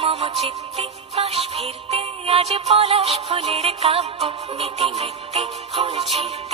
মম চিত্তে পাশ ফিরতে আজ পলাশ ফুলের কাব্য নীতি নৃত্যে ফুল ছিঁড়তে